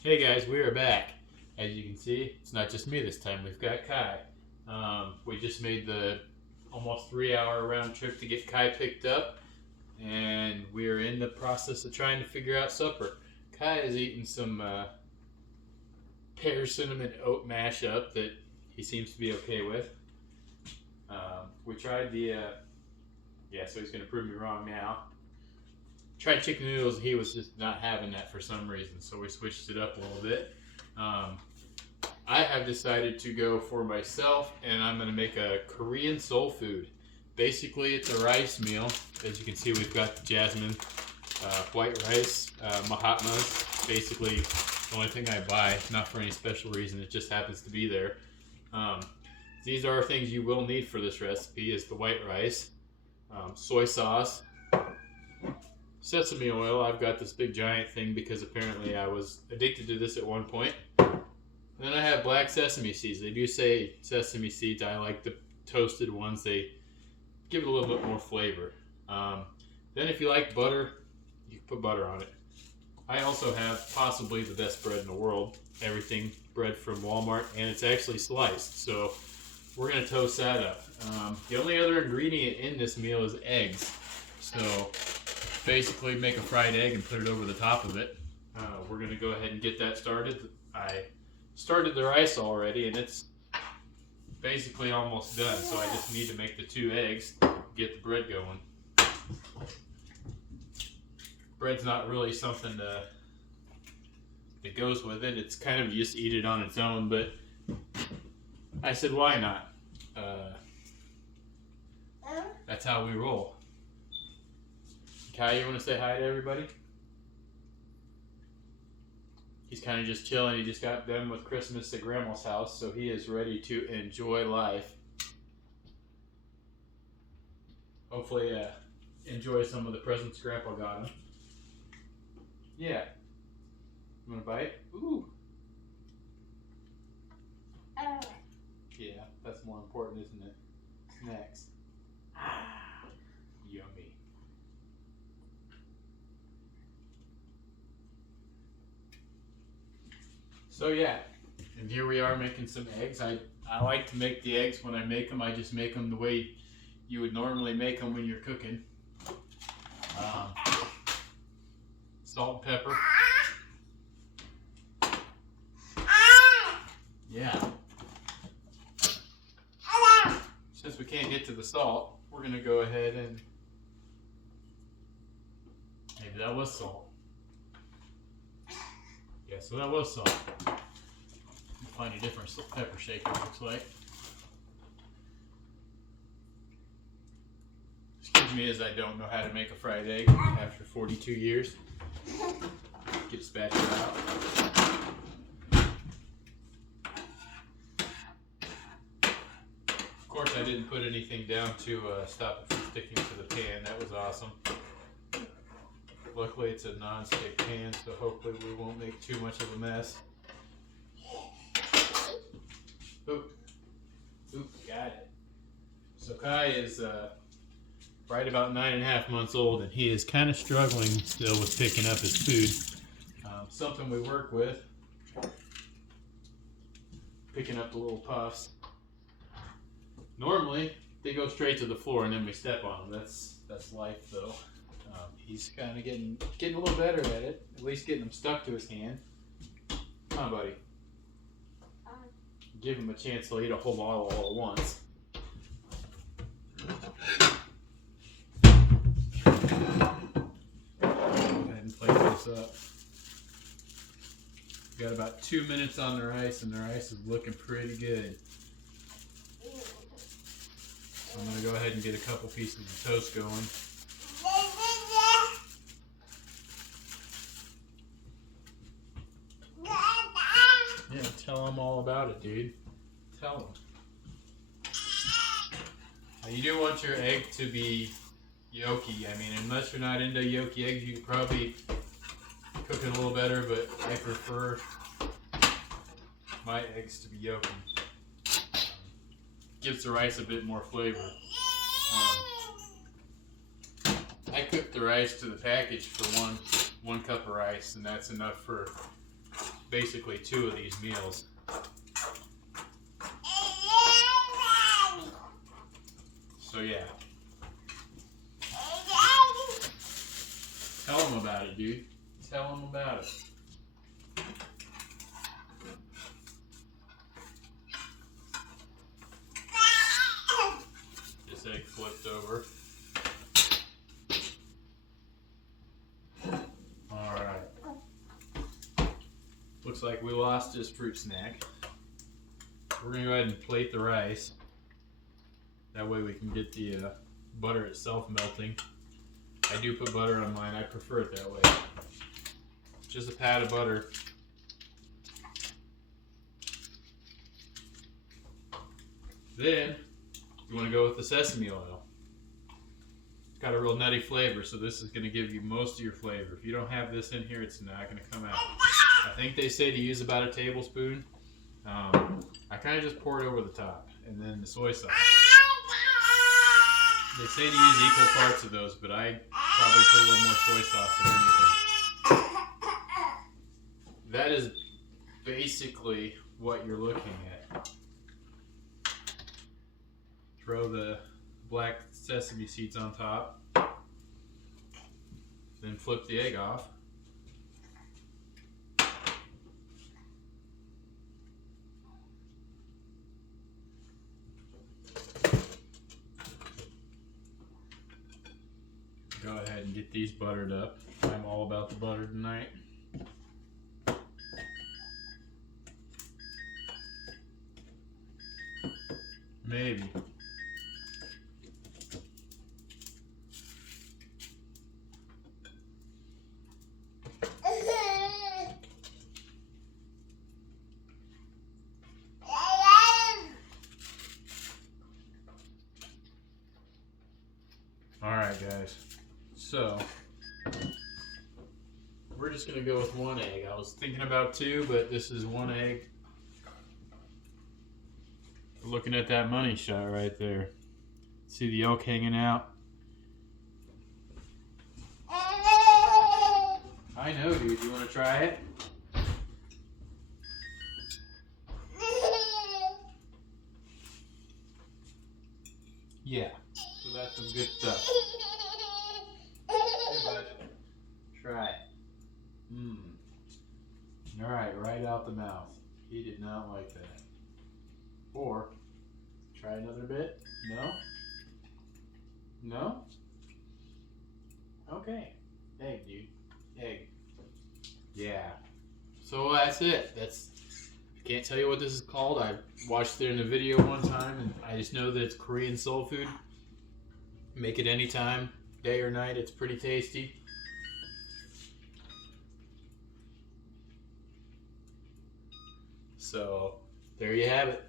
Hey guys, we are back. As you can see, it's not just me this time. We've got Kai. We just made the almost 3-hour round trip to get Kai picked up, and we are in the process of trying to figure out supper. Kai is eating some pear cinnamon oat mashup that he seems to be okay with. We tried the so he's going to prove me wrong now. Tried chicken noodles. He was just not having that for some reason, so we switched it up a little bit. I have decided to go for myself, and I'm going to make a Korean soul food. Basically, it's a rice meal. As you can see, we've got the jasmine, white rice, mahatmas. Basically, the only thing I buy, not for any special reason, it just happens to be there. These are things you will need for this recipe: is the white rice, soy sauce, sesame oil. I've got this big giant thing because apparently I was addicted to this at one point. And then I have black sesame seeds. They do say sesame seeds. I like the toasted ones. They give it a little bit more flavor. Then if you like butter, you can put butter on it. I also have possibly the best bread in the world. Everything bread from Walmart, and it's actually sliced. So we're going to toast that up. The only other ingredient in this meal is eggs. So basically make a fried egg and put it over the top of it. We're going to go ahead and get that started. I started the rice already, and it's basically almost done. So I just need to make the 2 eggs, get the bread going. Bread's not really something that goes with it. It's kind of just eat it on its own, but I said, why not? That's how we roll. Kai, you want to say hi to everybody? He's kind of just chilling. He just got done with Christmas at Grandma's house, so he is ready to enjoy life. Hopefully, enjoy some of the presents Grandpa got him. Yeah. You want to bite? Ooh. Yeah, that's more important, isn't it? Snacks. Yummy. So yeah, and here we are making some eggs. I like to make the eggs when I make them. I just make them the way you would normally make them when you're cooking. Salt and pepper. Yeah. Since we can't get to the salt, we're going to go ahead and maybe that was salt. Yeah, so that was salt. Find a different pepper shaker, looks like. Excuse me as I don't know how to make a fried egg after 42 years. Get spatula out. Of course, I didn't put anything down to stop it from sticking to the pan. That was awesome. Luckily, it's a non-stick pan, so hopefully we won't make too much of a mess. Oop, got it. So Kai is right about 9.5 months old, and he is kind of struggling still with picking up his food. Something we work with, picking up the little puffs. Normally, they go straight to the floor, and then we step on them. That's life, though. He's kind of getting a little better at it. At least getting them stuck to his hand. Come on, buddy. Give him a chance to eat a whole bottle all at once. Go ahead and plate this up. We've got about 2 minutes on the rice, and the rice is looking pretty good. So I'm going to go ahead and get a couple pieces of toast going. Yeah, tell them all about it, dude. Tell them. Now, you do want your egg to be yolky. I mean, unless you're not into yolky eggs, you could probably cook it a little better, but I prefer my eggs to be yolky. Gives the rice a bit more flavor. I cooked the rice to the package for one cup of rice, and that's enough for basically 2 of these meals. So yeah. Tell them about it, dude. Tell them about it. This egg flipped over. Alright. Looks like we lost this fruit snack. We're going to go ahead and plate the rice. That way we can get the butter itself melting. I do put butter on mine. I prefer it that way. Just a pat of butter. Then you want to go with the sesame oil. It's got a real nutty flavor, so this is going to give you most of your flavor. If you don't have this in here, it's not going to come out. I think they say to use about a tablespoon. I kind of just pour it over the top, and then the soy sauce. They say to use equal parts of those, but I probably put a little more soy sauce than anything. That is basically what you're looking at. Throw the black sesame seeds on top, then flip the egg off. Go ahead and get these buttered up. I'm all about the butter tonight. Maybe. Alright guys, so we're just going to go with 1 egg. I was thinking about 2, but this is 1 egg. Looking at that money shot right there. See the yolk hanging out? I know, dude. You want to try it? Yeah. So that's some good stuff. Here, bud. Try it. Alright, right out the mouth. He did not like that. Or, try another bit. No? No? Okay. Egg, dude. Egg. Yeah. So that's it. I can't tell you what this is called. I watched it in a video one time, and I just know that it's Korean soul food. Make it anytime, day or night. It's pretty tasty. So, there you have it.